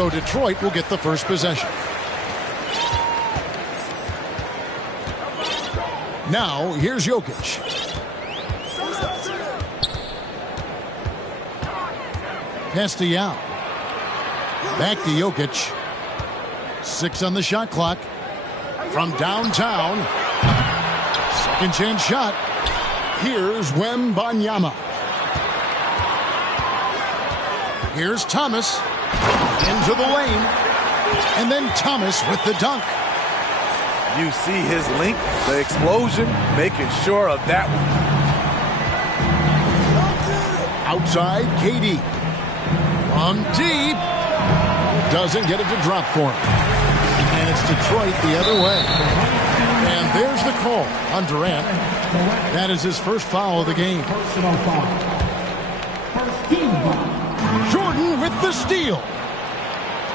So Detroit will get the first possession. Now, here's Jokic. Pass to Yao. Back to Jokic. 6 on the shot clock. From downtown. Second chance shot. Here's Wembanyama. Here's Thomas. Into the lane. And then Thomas with the dunk. You see his length, the explosion, making sure of that one. Outside, KD. From deep. Doesn't get it to drop for him. And it's Detroit the other way. And there's the call on Durant. That is his first foul of the game. Jordan with the steal.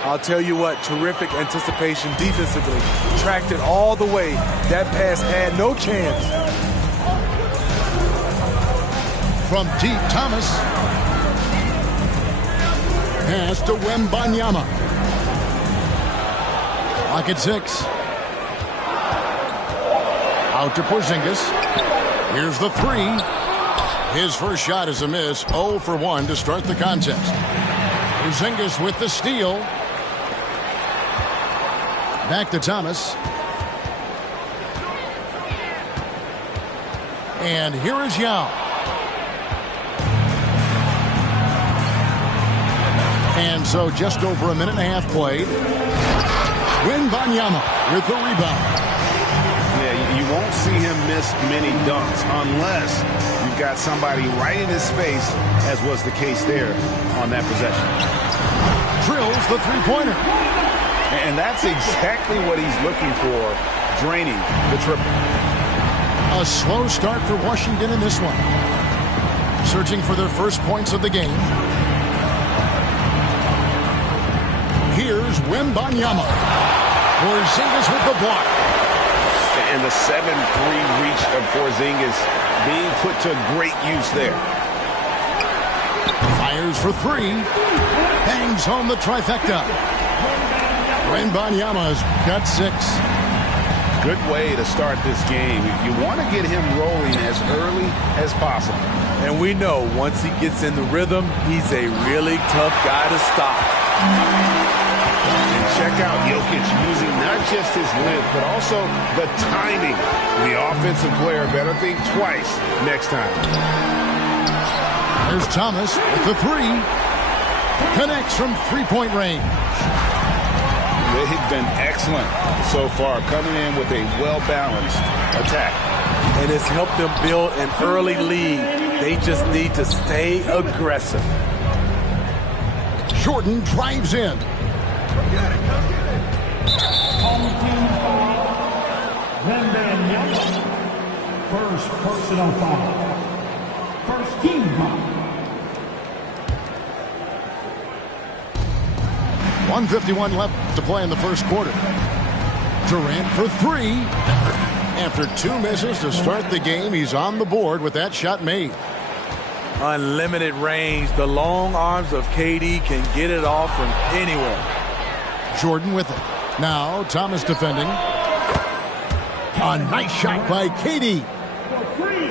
I'll tell you what, terrific anticipation defensively. Tracked it all the way. That pass had no chance. From deep, Thomas. Pass to Wembanyama. Clock at 6. Out to Porzingis. Here's the 3. His first shot is a miss. 0 for 1 to start the contest. Porzingis with the steal. Back to Thomas. And here is Yao. And so just over a minute and a half played. Wembanyama with the rebound. Yeah, you won't see him miss many dunks unless you've got somebody right in his face, as was the case there on that possession. Drills the three-pointer. And that's exactly what he's looking for, draining the triple. A slow start for Washington in this one. Searching for their first points of the game. Here's Wembanyama. Porzingis with the block. And the 7-3 reach of Porzingis being put to great use there. Fires for 3. Bangs home the trifecta. Wembanyama's got 6. Good way to start this game. You want to get him rolling as early as possible. And we know once he gets in the rhythm, he's a really tough guy to stop. And check out Jokic using not just his length, but also the timing. The offensive player better think twice next time. There's Thomas with the 3. Connects from three-point range. They've been excellent so far, coming in with a well-balanced attack. And it's helped them build an early lead. They just need to stay aggressive. Jordan drives in. First personal foul. First team foul. 1:51 left to play in the first quarter. Durant for 3. After 2 misses to start the game, he's on the board with that shot made. Unlimited range. The long arms of KD can get it off from anywhere. Jordan with it. Now Thomas defending. A nice shot by KD.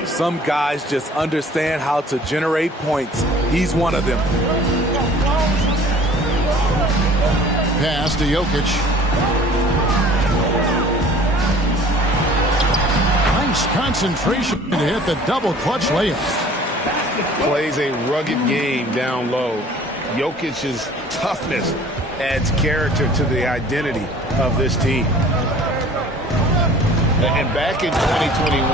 Some guys just understand how to generate points. He's one of them. Pass to Jokic. Nice concentration to hit the double clutch layup. Plays a rugged game down low. Jokic's toughness adds character to the identity of this team. And back in 2021,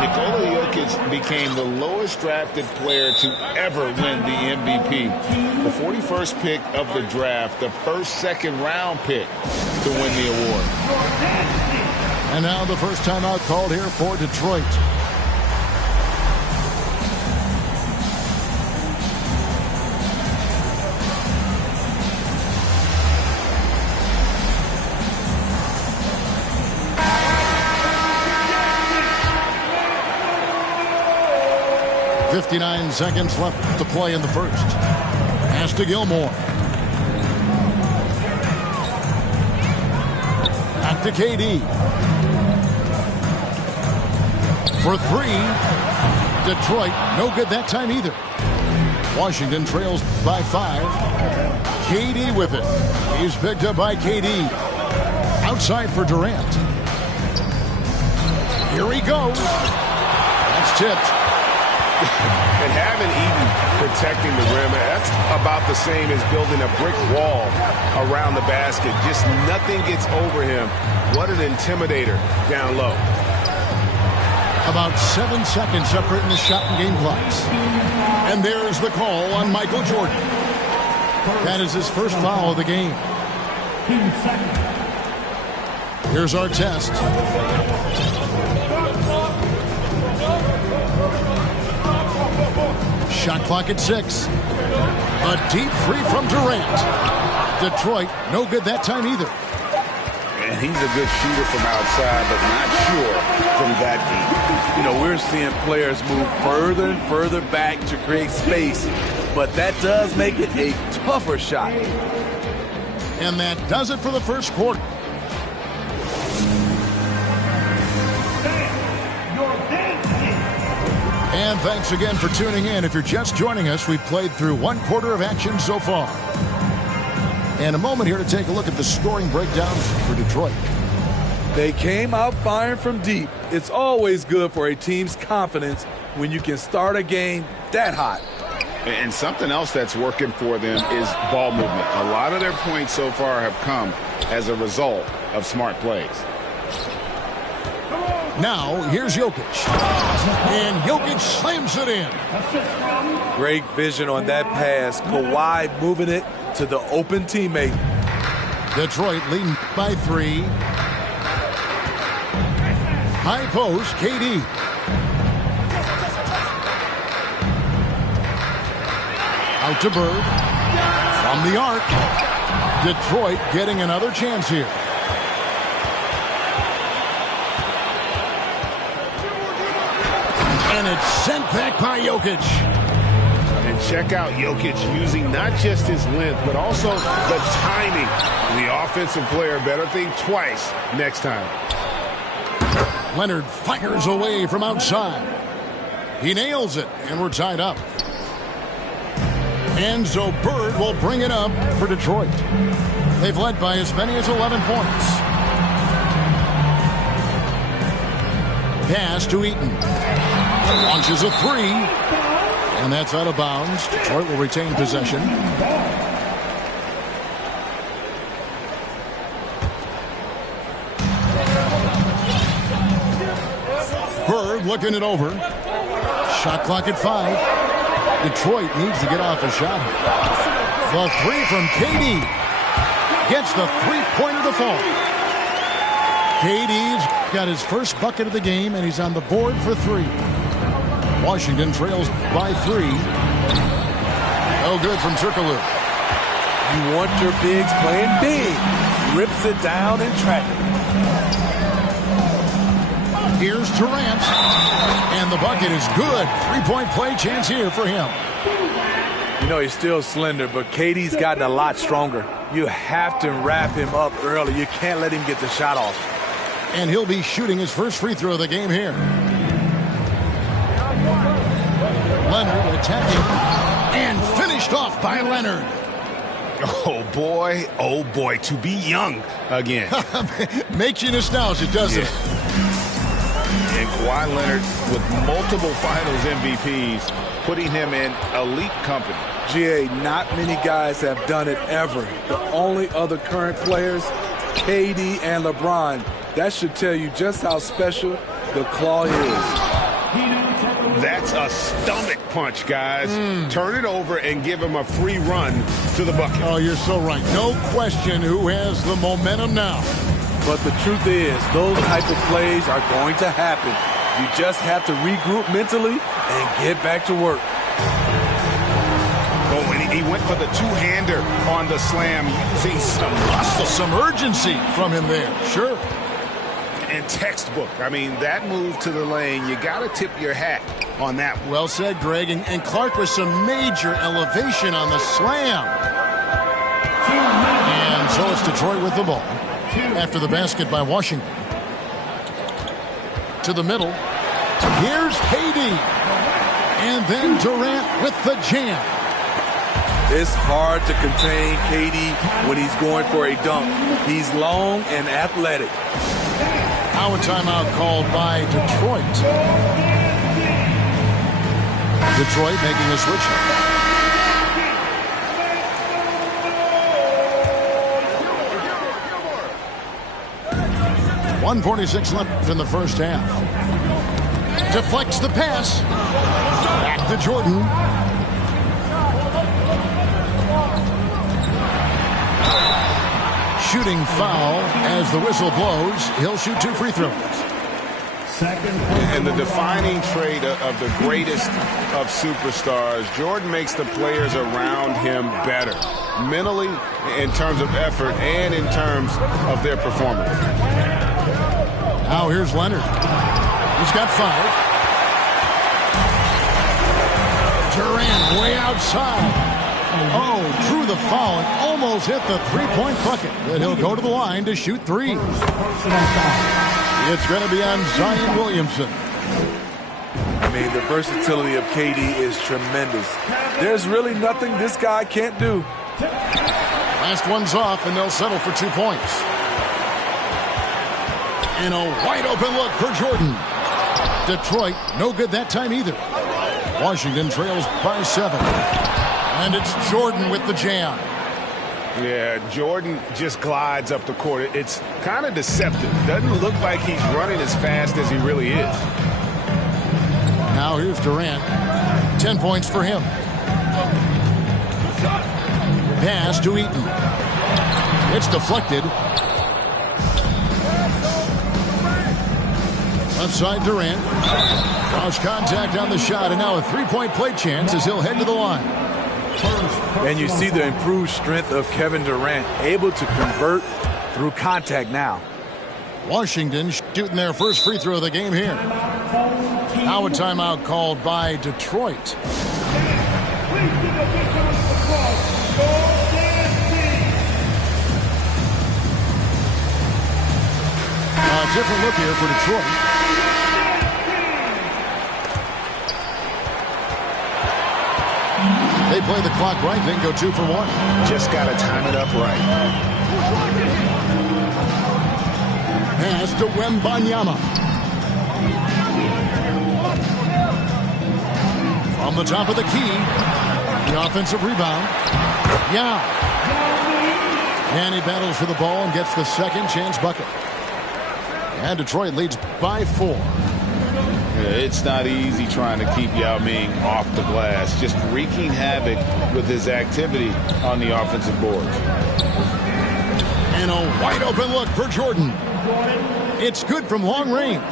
Nikola Jokic became the lowest drafted player to ever win the MVP. The 41st pick of the draft, the first second-round pick to win the award. And now the first timeout called here for Detroit. .59 seconds left to play in the first. Pass to Gilmore. to KD. For three. Detroit, no good that time either. Washington trails by 5. KD with it. He's picked up by KD. Outside for Durant. Here he goes. That's tipped. And having Eden protecting the rim, that's about the same as building a brick wall around the basket. Just nothing gets over him. What an intimidator down low. About 7 seconds separating the shot and game clocks. And there's the call on Michael Jordan. That is his first foul of the game. Here's our test. Shot clock at 6. A deep three from Durant. Detroit, no good that time either. And he's a good shooter from outside, but not sure from that deep. You know, we're seeing players move further and further back to create space, but that does make it a tougher shot. And that does it for the first quarter. And thanks again for tuning in. If you're just joining us, we've played through 1 quarter of action so far. And a moment here to take a look at the scoring breakdown for Detroit. They came out firing from deep. It's always good for a team's confidence when you can start a game that hot. And something else that's working for them is ball movement. A lot of their points so far have come as a result of smart plays. Now, here's Jokic. And Jokic slams it in. Great vision on that pass. Kawhi moving it to the open teammate. Detroit leading by 3. High post, KD. Out to Bird. From the arc. Detroit getting another chance here. And it's sent back by Jokic. And check out Jokic using not just his length, but also the timing. The offensive player better think twice next time. Leonard fires away from outside. He nails it, and we're tied up. And so Bird will bring it up for Detroit. They've led by as many as 11 points. Pass to Eaton. Launches a 3. And that's out of bounds. Detroit will retain possession. Bird looking it over. Shot clock at 5. Detroit needs to get off a shot. The 3 from KD. Gets the three-pointer to fall. KD's got his first bucket of the game, and he's on the board for 3. Washington trails by 3. No good from Turkoglu. You want your bigs playing big. Rips it down in traffic. Here's Durant. And the bucket is good. 3-point play chance here for him. You know, he's still slender, but KD's gotten a lot stronger. You have to wrap him up early. You can't let him get the shot off. And he'll be shooting his first free throw of the game here. Leonard attacking. And finished off by Leonard. Oh, boy, to be young again. Makes you nostalgic, doesn't it? And Kawhi Leonard with multiple finals MVPs, putting him in elite company. GA, not many guys have done it ever. The only other current players, KD and LeBron. That should tell you just how special the claw is. That's a stomach punch, guys. Turn it over and give him a free run to the bucket. Oh, you're so right. No question who has the momentum now. But the truth is, those type of plays are going to happen. You just have to regroup mentally and get back to work. Oh, and he went for the two-hander on the slam, using some muscle. Some urgency from him there. Sure. And textbook. I mean, that move to the lane, you got to tip your hat on that one. Well said, Greg. And Clark with some major elevation on the slam. And so it's Detroit with the ball. after the basket by Washington. To the middle. Here's KD. And then Durant with the jam. It's hard to contain KD when he's going for a dunk. He's long and athletic. Now a timeout called by Detroit. Detroit making a switch. .146 left in the first half. Deflects the pass. Back to Jordan. Shooting foul as the whistle blows. He'll shoot 2 free throws. And the defining trait of the greatest of superstars, Jordan makes the players around him better. Mentally, in terms of effort, and in terms of their performance. Now here's Leonard. He's got 5. Durant way outside. Oh, drew the foul and almost hit the three-point bucket. But he'll go to the line to shoot 3. It's going to be on Zion Williamson. I mean, the versatility of KD is tremendous. There's really nothing this guy can't do. Last one's off, and they'll settle for 2 points. And a wide-open look for Jordan. Detroit, no good that time either. Washington trails by 7. And it's Jordan with the jam. Yeah, Jordan just glides up the court. It's kind of deceptive. Doesn't look like he's running as fast as he really is. Now here's Durant. 10 points for him. Pass to Eaton. It's deflected. Left side Durant. Cross contact on the shot, and now a three-point play chance as he'll head to the line. And you see the improved strength of Kevin Durant, able to convert through contact now. Washington shooting their first free throw of the game here. Now a timeout called by Detroit. A different look here for Detroit. They play the clock right, then go 2 for 1. Just got to time it up right. Pass to Wembanyama. From the top of the key, the offensive rebound. Yeah. And he battles for the ball and gets the second chance bucket. And Detroit leads by 4. It's not easy trying to keep Yao Ming off the glass, just wreaking havoc with his activity on the offensive boards. And a wide open look for Jordan. It's good from long range.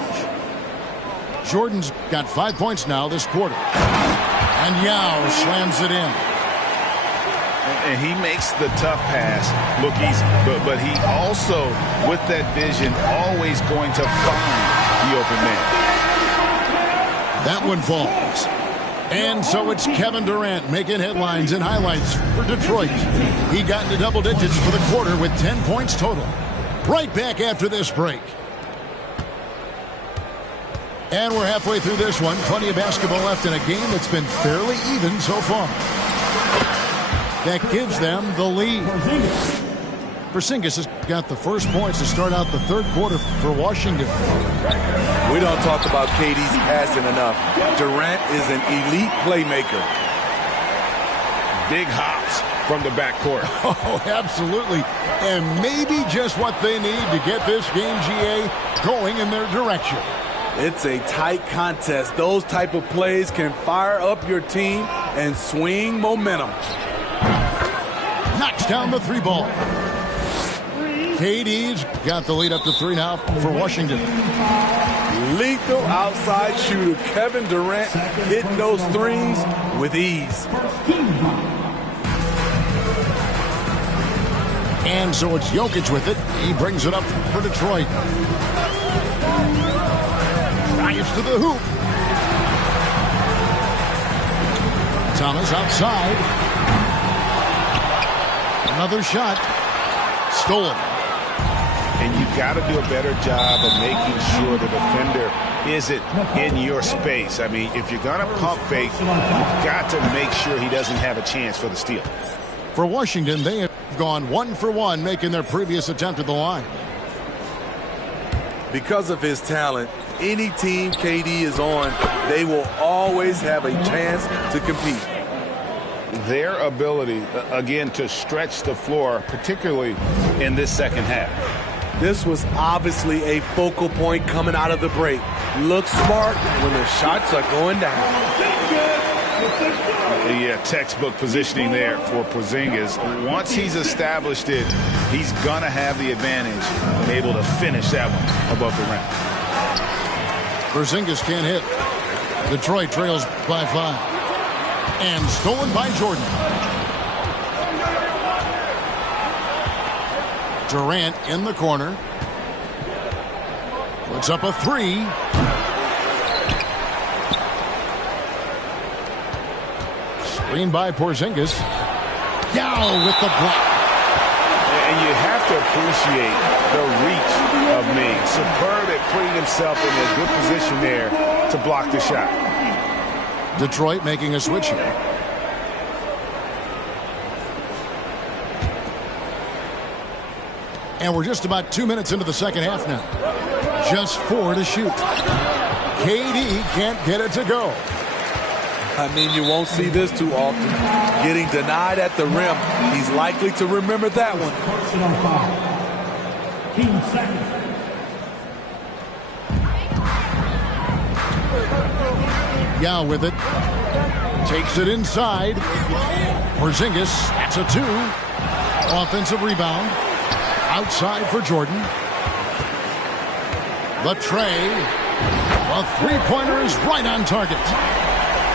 Jordan's got 5 points now this quarter. And Yao slams it in. And he makes the tough pass look easy, but he also, with that vision, always going to find the open man. That one falls. And so it's Kevin Durant making headlines and highlights for Detroit. He got into double digits for the quarter with 10 points total. Right back after this break. And we're halfway through this one. Plenty of basketball left in a game that's been fairly even so far. That gives them the lead. Porzingis has got the first points to start out the third quarter for Washington. We don't talk about KD's passing enough. Durant is an elite playmaker. Big hops from the backcourt. Oh, absolutely. And maybe just what they need to get this game, GA, going in their direction. It's a tight contest. Those type of plays can fire up your team and swing momentum. Knocks down the 3 ball. KD's got the lead up to 3 now for Washington. Lethal outside shooter Kevin Durant hitting those threes with ease. And so it's Jokic with it. He brings it up for Detroit. Drives to the hoop. Thomas outside. Another shot. Stolen. and you've got to do a better job of making sure the defender isn't in your space. I mean, if you're going to pump fake, you've got to make sure he doesn't have a chance for the steal. For Washington, they have gone 1 for 1, making their previous attempt at the line. Because of his talent, any team KD is on, they will always have a chance to compete. Their ability, again, to stretch the floor, particularly in this second half. This was obviously a focal point coming out of the break. Look smart when the shots are going down. The textbook positioning there for Porzingis. Once he's established it, he's going to have the advantage and able to finish that one above the rim. Porzingis can't hit. Detroit trails by 5. And stolen by Jordan. Durant in the corner. Puts up a 3. Screen by Porzingis. Yao with the block. And you have to appreciate the reach of Ming. Superb at putting himself in a good position there to block the shot. Detroit making a switch here. And we're just about 2 minutes into the second half now. Just 4 to shoot. KD can't get it to go. I mean, you won't see this too often. Getting denied at the rim. He's likely to remember that one. Personal foul. Team second. Yao with it. Takes it inside. Porzingis, that's a 2. Offensive rebound. Outside for Jordan. The tray. A three-pointer is right on target.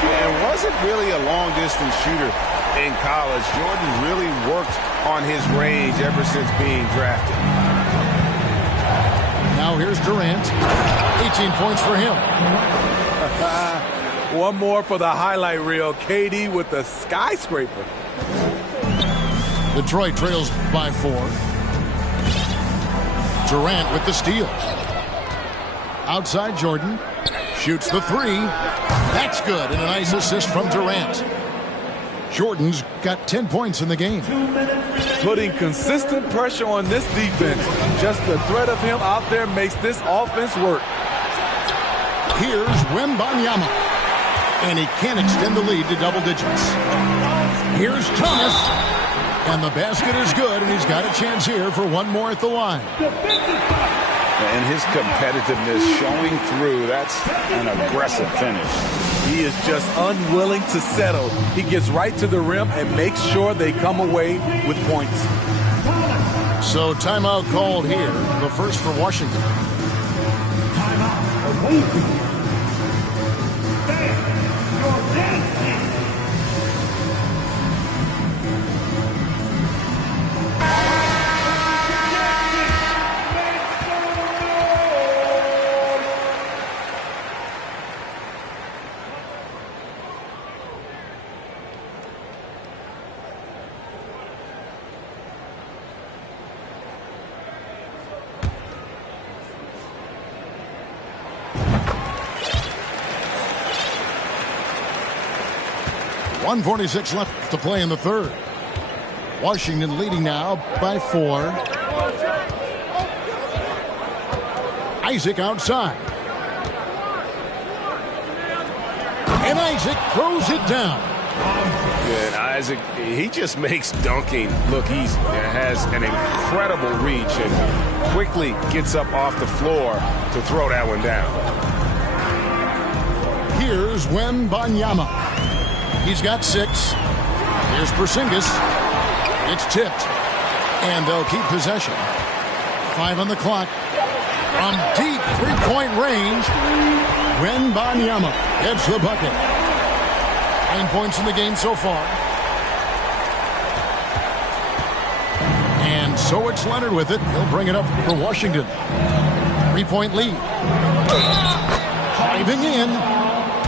And wasn't really a long-distance shooter in college. Jordan really worked on his range ever since being drafted. Now here's Durant. 18 points for him. One more for the highlight reel. KD with the skyscraper. Detroit trails by 4. Durant with the steal. Outside Jordan. Shoots the 3. That's good. And a nice assist from Durant. Jordan's got 10 points in the game. Putting consistent pressure on this defense. Just the threat of him out there makes this offense work. Here's Wembanyama. And he can't extend the lead to double digits. Here's Thomas. And the basket is good, and he's got a chance here for one more at the line. And his competitiveness showing through. That's an aggressive finish. He is just unwilling to settle. He gets right to the rim and makes sure they come away with points. So timeout called here, the first for Washington. Timeout awaiting. Stand your dancing. .146 left to play in the third. Washington leading now by 4. Isaac outside. And Isaac throws it down. And Isaac, he just makes dunking look easy. Has an incredible reach and quickly gets up off the floor to throw that one down. Here's Wembanyama. He's got 6. Here's Porzingis. It's tipped. And they'll keep possession. 5 on the clock. From deep three-point range, Wembanyama gets the bucket. 9 points in the game so far. And so it's Leonard with it. He'll bring it up for Washington. 3-point lead. Driving in.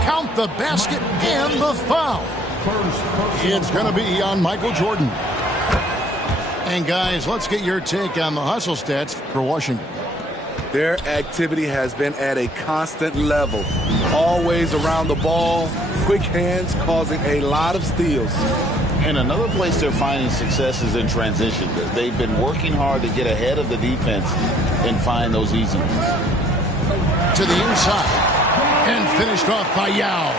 Count the basket and the foul. It's going to be on Michael Jordan. And guys, let's get your take on the hustle stats for Washington. Their activity has been at a constant level. Always around the ball, quick hands causing a lot of steals. And another place they're finding success is in transition. They've been working hard to get ahead of the defense and find those easy ones. To the inside. And finished off by Yao.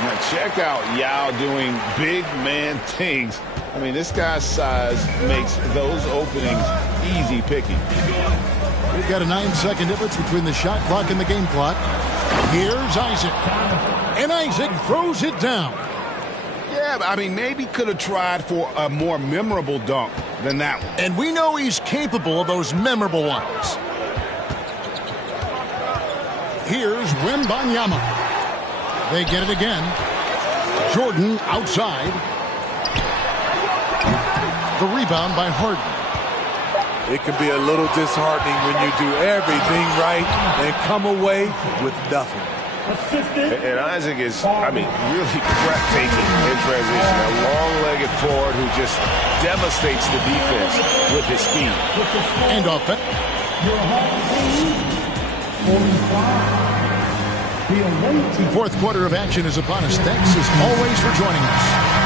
Now check out Yao doing big man things. I mean, this guy's size makes those openings easy picking. We've got a 9-second difference between the shot clock and the game clock. Here's Isaac. And Isaac throws it down. Yeah, I mean, maybe could have tried for a more memorable dunk than that one. And we know he's capable of those memorable ones. Here's Wembanyama. They get it again. Jordan outside. The rebound by Harden. It can be a little disheartening when you do everything right and come away with nothing. And Isaac is, I mean, really breathtaking in transition. A long-legged forward who just devastates the defense with his speed. And offense. Fourth quarter of action is upon us. Thanks as always for joining us.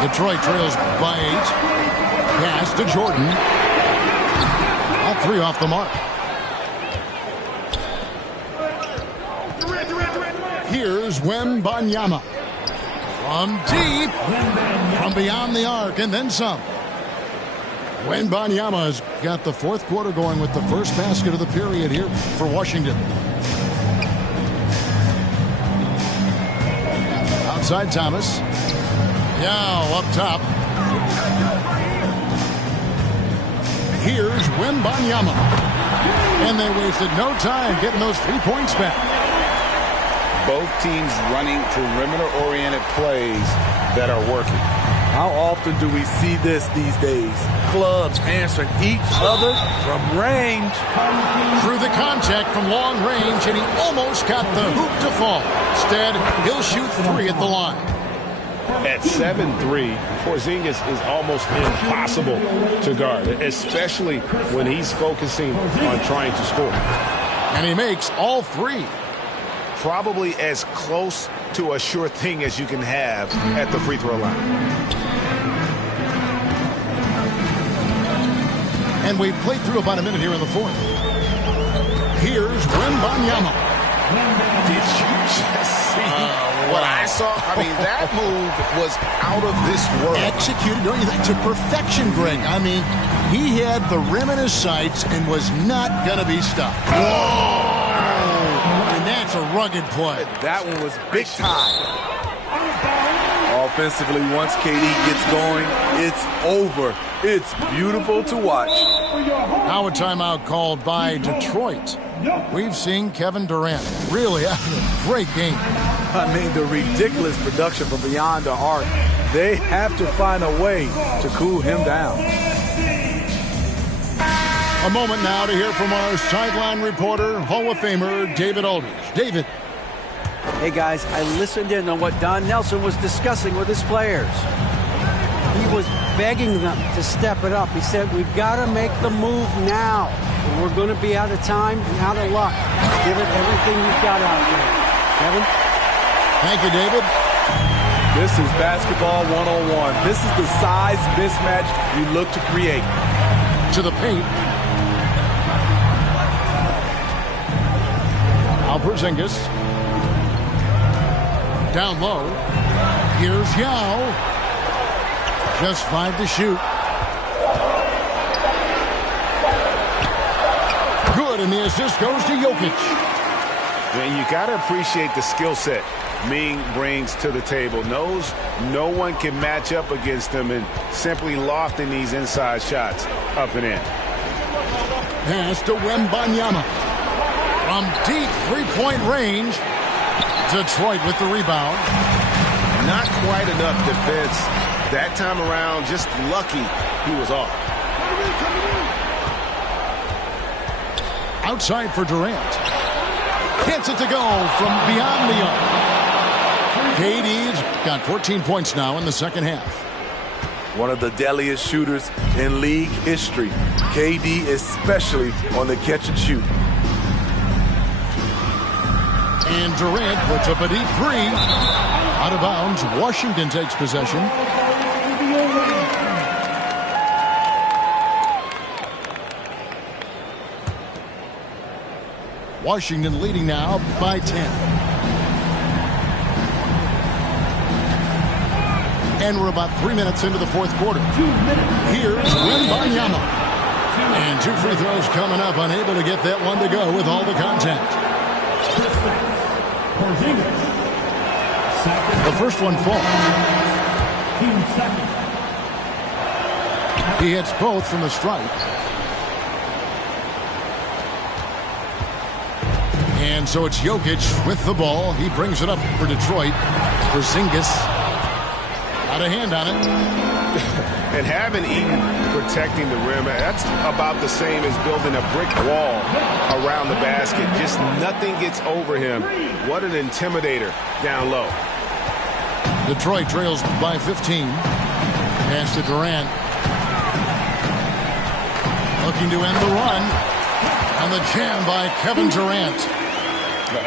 Detroit trails by 8. Pass to Jordan. All three off the mark. Here's Wembanyama. From deep. From beyond the arc and then some. Wembanyama's got the fourth quarter going with the first basket of the period here for Washington. Outside Thomas. Yao up top. Here's Wembanyama. And they wasted no time getting those 3 points back. Both teams running perimeter-oriented plays that are working. How often do we see this these days? Clubs answering each other from range. Through the contact from long range, and he almost got the hoop to fall. Instead, he'll shoot 3 at the line. At 7'3", Porzingis is almost impossible to guard, especially when he's focusing on trying to score. And he makes all 3. Probably as close to a sure thing as you can have at the free throw line. And we've played through about a minute here in the fourth. Here's Wembanyama. Did you just see what I saw? I mean, that move was out of this world. Executed, don't you think, to perfection, Greg. I mean, he had the rim in his sights and was not going to be stopped. Whoa! And that's a rugged play. That one was big time. Offensively, once KD gets going, it's over. It's beautiful to watch. Now a timeout called by Detroit. We've seen Kevin Durant really having a great game. I mean, the ridiculous production from beyond the arc. They have to find a way to cool him down. A moment now to hear from our sideline reporter, Hall of Famer David Aldridge. David. Hey, guys, I listened in on what Don Nelson was discussing with his players. He was begging them to step it up. He said, we've got to make the move now. Or we're going to be out of time and out of luck. Give it everything you've got out there. Kevin? Thank you, David. This is basketball 101. This is the size mismatch you look to create. To the paint. Porzingis. Down low. Here's Yao. Just 5 to shoot. Good, and the assist goes to Jokic. And you got to appreciate the skill set Ming brings to the table. Knows no one can match up against him and simply lofting these inside shots up and in. Pass to Wembanyama. From deep three-point range. Detroit with the rebound. Not quite enough defense that time around. Just lucky he was off. Outside for Durant. Gets it to go from beyond the arc. KD's got 14 points now in the second half. One of the deadliest shooters in league history. KD especially on the catch and shoot. And Durant puts up a deep three. Out of bounds, Washington takes possession. Washington leading now by 10. And we're about 3 minutes into the fourth quarter. Here's Wembanyama. And 2 free throws coming up, unable to get that one to go with all the contact. The first one falls. He hits both from the stripe. And so it's Jokic with the ball. He brings it up for Detroit. Porzingis got a hand on it. And having Eaton protecting the rim, that's about the same as building a brick wall around the basket. Just nothing gets over him. What an intimidator down low. Detroit trails by 15. Pass to Durant. Looking to end the run. And the jam by Kevin Durant.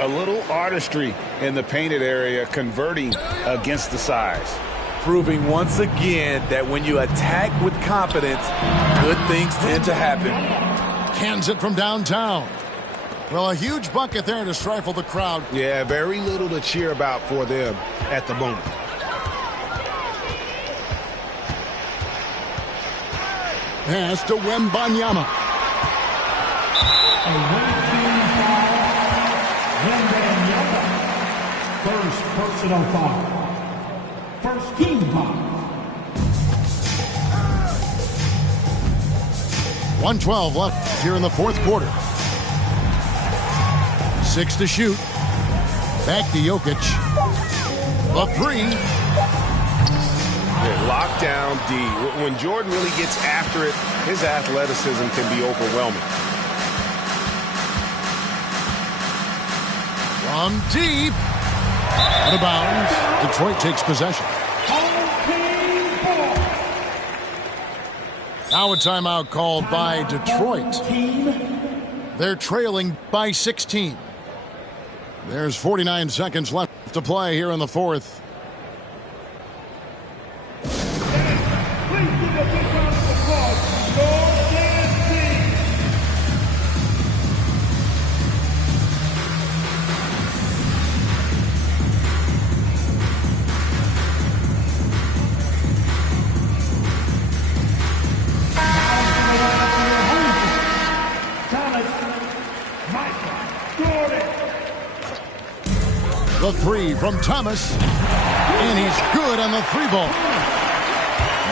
A little artistry in the painted area, converting against the size. Proving once again that when you attack with confidence, good things tend to happen. Cans it from downtown. Well, a huge bucket there to stifle the crowd. Yeah, very little to cheer about for them at the moment. Pass to Wembanyama. First personal foul. First team foul. 1:12 left here in the fourth quarter. 6 to shoot. Back to Jokic. A three. Locked down D. When Jordan really gets after it, his athleticism can be overwhelming. From deep. Out of bounds. Detroit takes possession. Now a timeout called by Detroit. They're trailing by 16. There's 49 seconds left to play here in the fourth. The three from Thomas, and he's good on the three ball.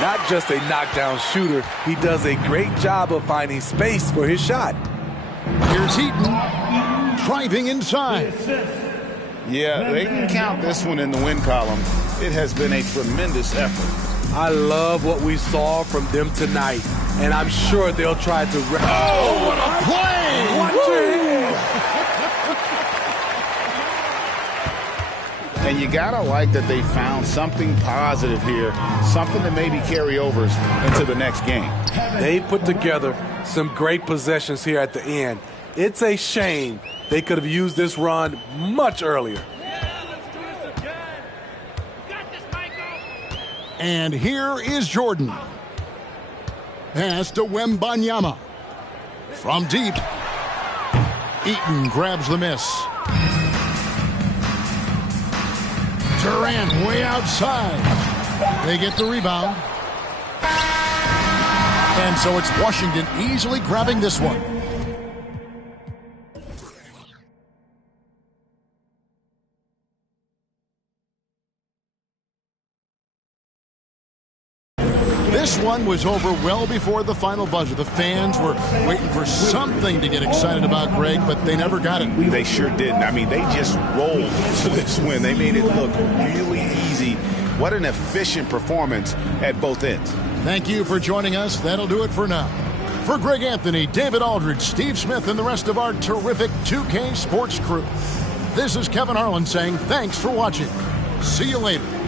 Not just a knockdown shooter, he does a great job of finding space for his shot. Here's Heaton, driving inside. Yeah, they can count this one in the win column. It has been a tremendous effort. I love what we saw from them tonight, and I'm sure they'll try to... Oh, what a play! Watch it! And you gotta like that they found something positive here, something to maybe carry over into the next game. They put together some great possessions here at the end. It's a shame they could have used this run much earlier. And here is Jordan. Pass to Wembanyama. From deep. Eaton grabs the miss. Durant way outside. They get the rebound. And so it's Washington easily grabbing this one. This one was over well before the final buzzer. The fans were waiting for something to get excited about, Greg, but they never got it. They sure didn't. I mean, they just rolled to this win. They made it look really easy. What an efficient performance at both ends. Thank you for joining us. That'll do it for now. For Greg Anthony, David Aldridge, Steve Smith, and the rest of our terrific 2K Sports crew, this is Kevin Harlan saying thanks for watching. See you later.